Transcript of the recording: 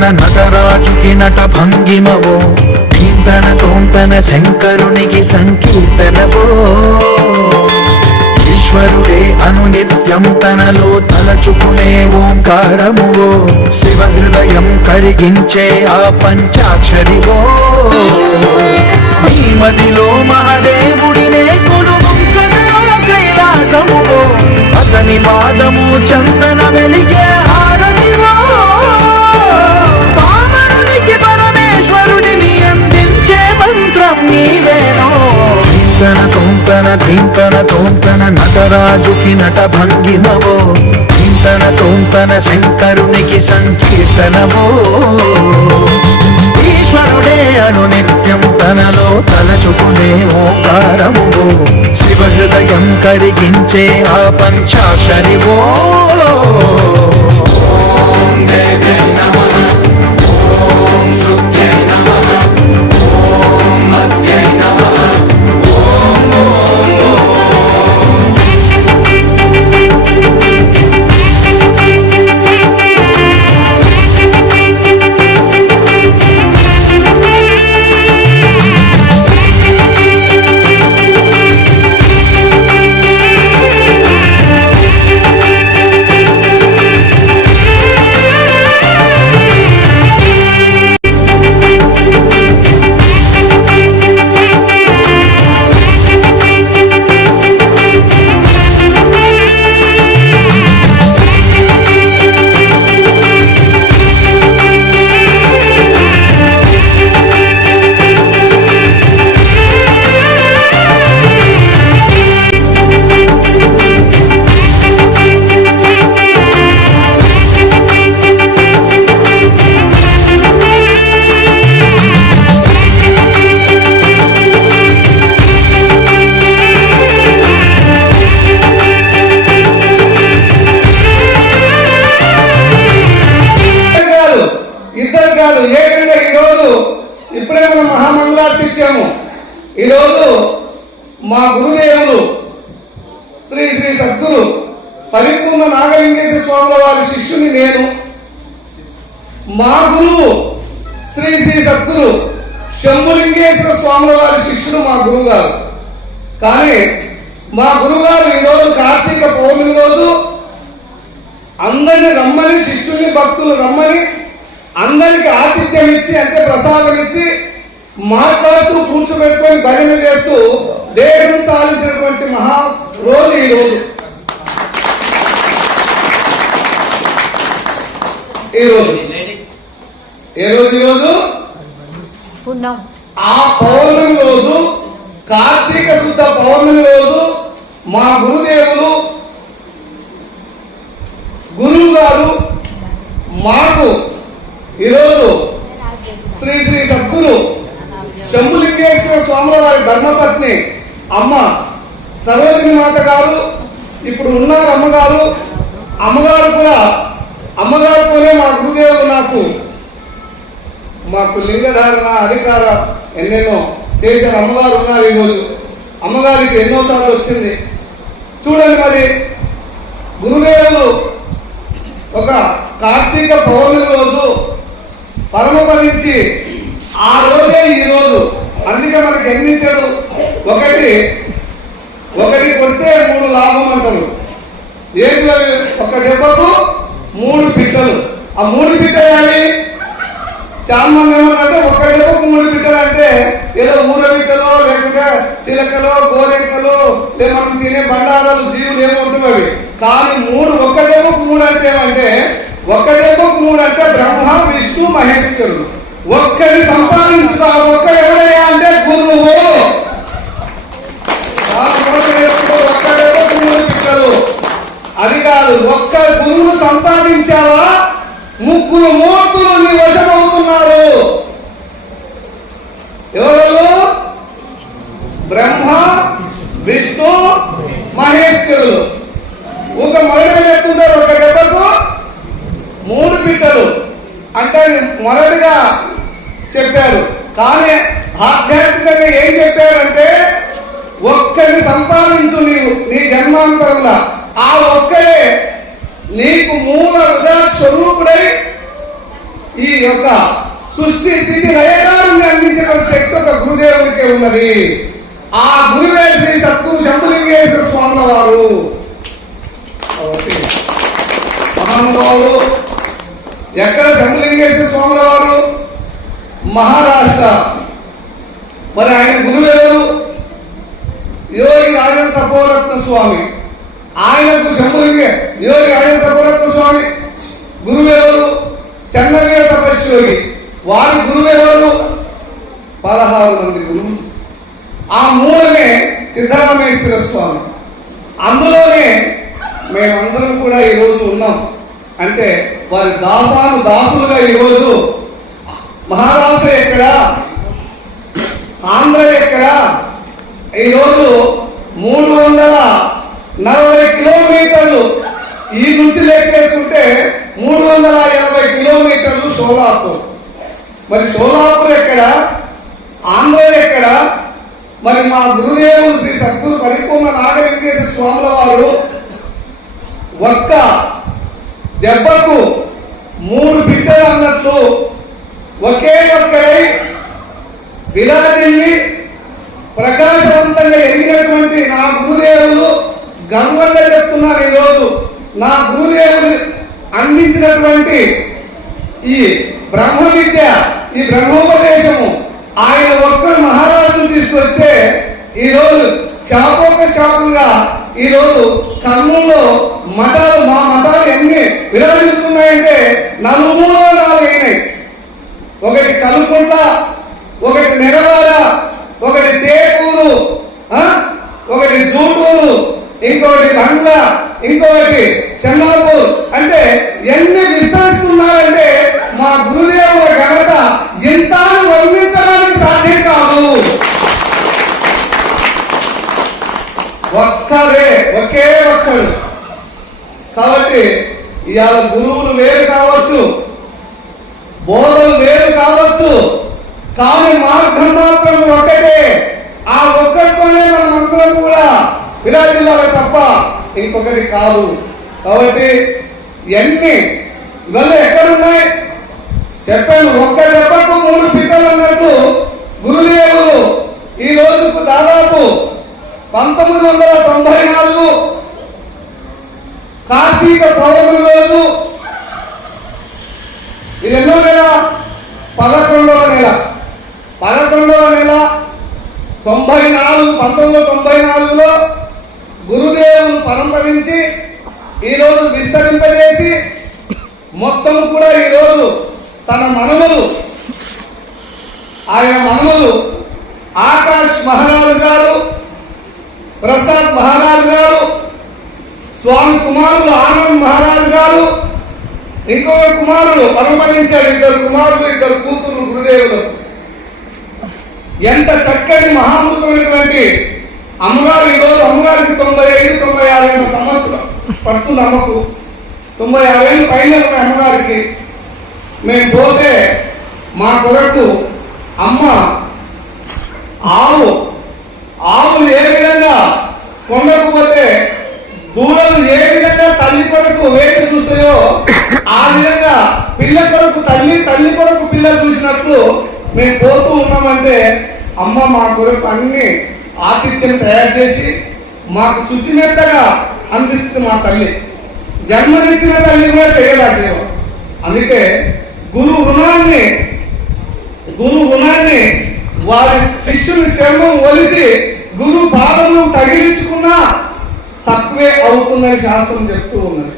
తోంతన నటరాజుకి నట భంగిమవో ధీంతన తోంతన శంకరునికి సంకీర్తనవో. ఈశ్వరుడే అను నిత్యం తనలో తలచుకునే ఓంకారమువో శివ హృదయం కరిగించే ఆ పంచాక్షరివో. ఈ మదిలో మహాదేవుడినే కొలుముంకగా కైలాసమువో అతని పాదము చంద్ర ధింతన తోంతన నటరాజుకి నట భంగిమవో. ధీంతన తోంతన శంకరునికి సంకీర్తనవో ఈశ్వరుడే అను నిత్యం తనలో తలచుకునే ఓంకారము శివ హృదయం కరిగించే ఆ పంచాక్షరివో. ఇద్దరు కాదు ఏకంగా ఈరోజు ఇప్పుడే మనం మహామంగళార్పించాము. ఈరోజు మా గురుదేవులు శ్రీ శ్రీ సద్గురు పరిపూర్ణ నాగలింగేశ్వర స్వాముల వారి శిష్యుని నేను మా గురువు శ్రీ శ్రీ సద్గురు శంభులింగేశ్వర స్వాముల వారి శిష్యుడు మా గురువు గారు కానీ మా గురువు గారు ఈరోజు కార్తీక పౌర్ణమి రోజు అందరిని రమ్మని శిష్యుల్ని భక్తులు రమ్మని అందరికి ఆతిథ్యం ఇచ్చి అంటే ప్రసాదం ఇచ్చి మాట్లాడుతూ కూర్చోబెట్టుకొని భజన చేస్తూ దేవుని సాధించినటువంటి మహా రోజు ఈ రోజు. ఈ రోజు. ఏ రోజు ఈ రోజు? ఆ పౌర్ణమి రోజు కార్తీక శుద్ధ పౌర్ణమి రోజు మా గురుదేవులు గురువు గారు మాకు ఈరోజు శ్రీ శ్రీ సద్గురు శంభులింగేశ్వర స్వాముల వారి ధర్మపత్ని. అమ్మ సరోజిని మాత గారు ఇప్పుడు ఉన్నారు అమ్మగారు. అమ్మగారు కూడా అమ్మగారితోనే మా గురుదేవులు నాకు. మాకు లింగధారణ అధికార ఎన్నెన్నో చేశారు. అమ్మగారు ఉన్నారు ఈరోజు. అమ్మగారికి ఎన్నోసార్లు వచ్చింది. చూడండి మరి గురుదేవులు ఒక కార్తీక పౌర్ణమి రోజు పరమపదించి ఆ రోజే ఈ రోజు అందుకే మనకి ఎన్ని ఇచ్చాడు? ఒకటి. ఒకటి కొడితే మూడు లాభం అంటారు. ఏంటి ఒక దెబ్బకు మూడు బిడ్డలు ఆ మూడు పిట్టయాలి చాలా మంది ఏమంటారంటే ఒక దెబ్బకు మూడు బిడ్డలు అంటే ఏదో ఊర బిడ్డలో లేకుంటే చిలకలో గోరెక్కలు లేదా మనం తినే బండారాలు జీవులు ఏమో కానీ మూడు ఒక్క దెబ్బకు మూడు అంటే ఏమంటే ఒక దెబ్బకు మూడు అంటే బ్రహ్మ విష్ణు మహేశ్వరుడు. ఒక్కరి సంపాదించుతా ఒక్క ఎవరయ్యా అంటే గురువు. ఆ అది కాదు ఒక్క గురువు సంపాదించావా? ముగ్గురు మూర్తులు నీ వశమవుతున్నారు. ఎవరు? బ్రహ్మ విష్ణు మహేశ్వరులు. ఒక మొదటి చెప్తుంటారు ఒక గతకు మూడు పిట్టలు. అంటే మొదటిగా చెప్పారు. కానీ ఆధ్యాత్మికంగా ఏం చెప్పారంటే ఒక్కరిని సంపాదించు నీవు నీ జన్మాంతరంలో. ఆ ఒక్కడే నీకు మూల విరాట్ స్వరూపుడై ఈ యొక్క సృష్టి స్థితి లయకాలను అందించిన శక్తి ఒక గురుదేవుడికే ఉన్నది. ఆ గురువే శ్రీ సత్తు శంభులింగేశ్వర స్వామి వారు. కాబట్టి ఎక్కడ శంభులింగేశ్వర స్వామి వారు మహారాష్ట్ర మరి ఆయన గురువేరు యోగి రాజన్ తపోరత్న స్వామి ఆయనకు శంభులింగ యోగి రాజన్ తపోరత్న స్వామి గురువేరు చంద్రవీర తపస్యోగి వారి గురువేరు పదహారు మంది గురువు ఆ మూలమే సిద్ధరామేశ్వర స్వామి అందులోనే మేమందరం కూడా ఈరోజు ఉన్నాం. అంటే వారి దాసాను దాసులుగా ఈరోజు మహారాష్ట్ర ఎక్కడ ఆంధ్ర ఎక్కడ? ఈరోజు మూడు వందల నలభై కిలోమీటర్లు ఈ నుంచి లెక్కేసుకుంటే మూడు వందల ఎనభై కిలోమీటర్లు సోలాపూర్. మరి సోలాపూర్ ఎక్కడ? ఆంధ్ర ఎక్కడ? మరి మా గురుదేవులు శ్రీ సద్గురు పరిపూర్ణ నాగలింగేశ్వర స్వాముల వారు ఒక్క దెబ్బకు మూడు బిడ్డలు అన్నట్లు ఒకే ఒక్కడై విరాజిల్లి ప్రకాశవంతంగా ఎదిగినటువంటి నా గురుదేవులు గర్వంగా చెప్తున్నారు ఈరోజు. నా గురుదేవుడు అందించినటువంటి ఈ బ్రహ్మ విద్య ఈ బ్రహ్మోపదేశము ఆయన ఒక్కరు మహారాజును తీసుకొస్తే ఈరోజు చాపోక చాపుగా ఈరోజు కర్నూలులో మఠాలు మా మఠాలు ఎన్ని విరాజిస్తున్నాయంటే నలుమూలలో నాలుగు అయినాయి ఒకటి కలుపుంట ఒకటి నెరవాల ఒకటి టేకూరు ఒకటి జూటూరు ఇంకొకటి బంగ్లా ఇంకొకటి చెన్నాపూర్ అంటే ఎన్ని విస్తరిస్తున్నారంటే మా గురుదేవుల ఘనత ఇంత వర్ణించడానికి సాధ్యం కాదు. ఒక్కరే ఒకే ఒక్కడు. కాబట్టి ఇవాళ గురువులు వేరు కావచ్చు బోధలు వేరు కావచ్చు కానీ మార్గం మాత్రం ఒక్కటే. ఆ ఒక్కటితోనే మనం అందరం కూడా విరాజిల్లాలి తప్ప ఇంకొకటి కాదు. కాబట్టి ఎన్ని ఇవన్నీ ఎక్కడున్నాయి? చెప్పాను ఒక్క దెబ్బకు మూడు పిట్టలు అన్నట్టు గురుదేవులు. ఈ రోజుకు దాదాపు పంతొమ్మిది వందల తొంభై నాలుగు కార్తీక పౌర్ణమి రోజు తొంభై నాలుగు పంతొమ్మిది వందల తొంభై నాలుగులో గురుదేవులు పరంపరించి ఈరోజు విస్తరింపజేసి మొత్తం కూడా ఈరోజు తన మనములు ఆయన మనములు ఆకాష్ మహారాజు గారు ప్రసాద్ మహారాజు గారు స్వామి కుమారులు ఆనంద్ మహారాజు గారు ఇంకొక కుమారుడు పరంపరించారు ఇద్దరు కుమారులు ఇద్దరు కూతురు గురుదేవులు. ఎంత చక్కటి మహామృతమైనటువంటి అమ్మగారు ఈరోజు అమ్మగారికి తొంభై ఐదు తొంభై ఆరు ఏళ్ళ సంవత్సరం పడుతుంది అమ్మకు. తొంభై ఆరు ఏళ్ళు పైన అమ్మగారికి మేము పోతే మా కొరకు అమ్మ ఆవు ఆవులు ఏ విధంగా కొండకు పోతే దూడలు ఏ విధంగా తల్లి కొరకు వేచి చూస్తాయో ఆ విధంగా పిల్ల కొరకు తల్లి తల్లి కొరకు పిల్ల చూసినట్లు మేము పోతూ ఉన్నామంటే అమ్మ మా కొరకు అన్ని ఆతిథ్యం తయారు చేసి మాకు చూసినట్టుగా అందిస్తుంది మా తల్లి. జన్మనిచ్చిన తల్లి కూడా చేయాలి సేవ అందుకే గురు రుణాన్ని గురు రుణాన్ని వారి శిష్యుని శ్రమం ఒలిసి గురు పాదములు తగిలించుకున్నా తక్కువే అవుతుందని శాస్త్రం చెప్తూ ఉన్నది.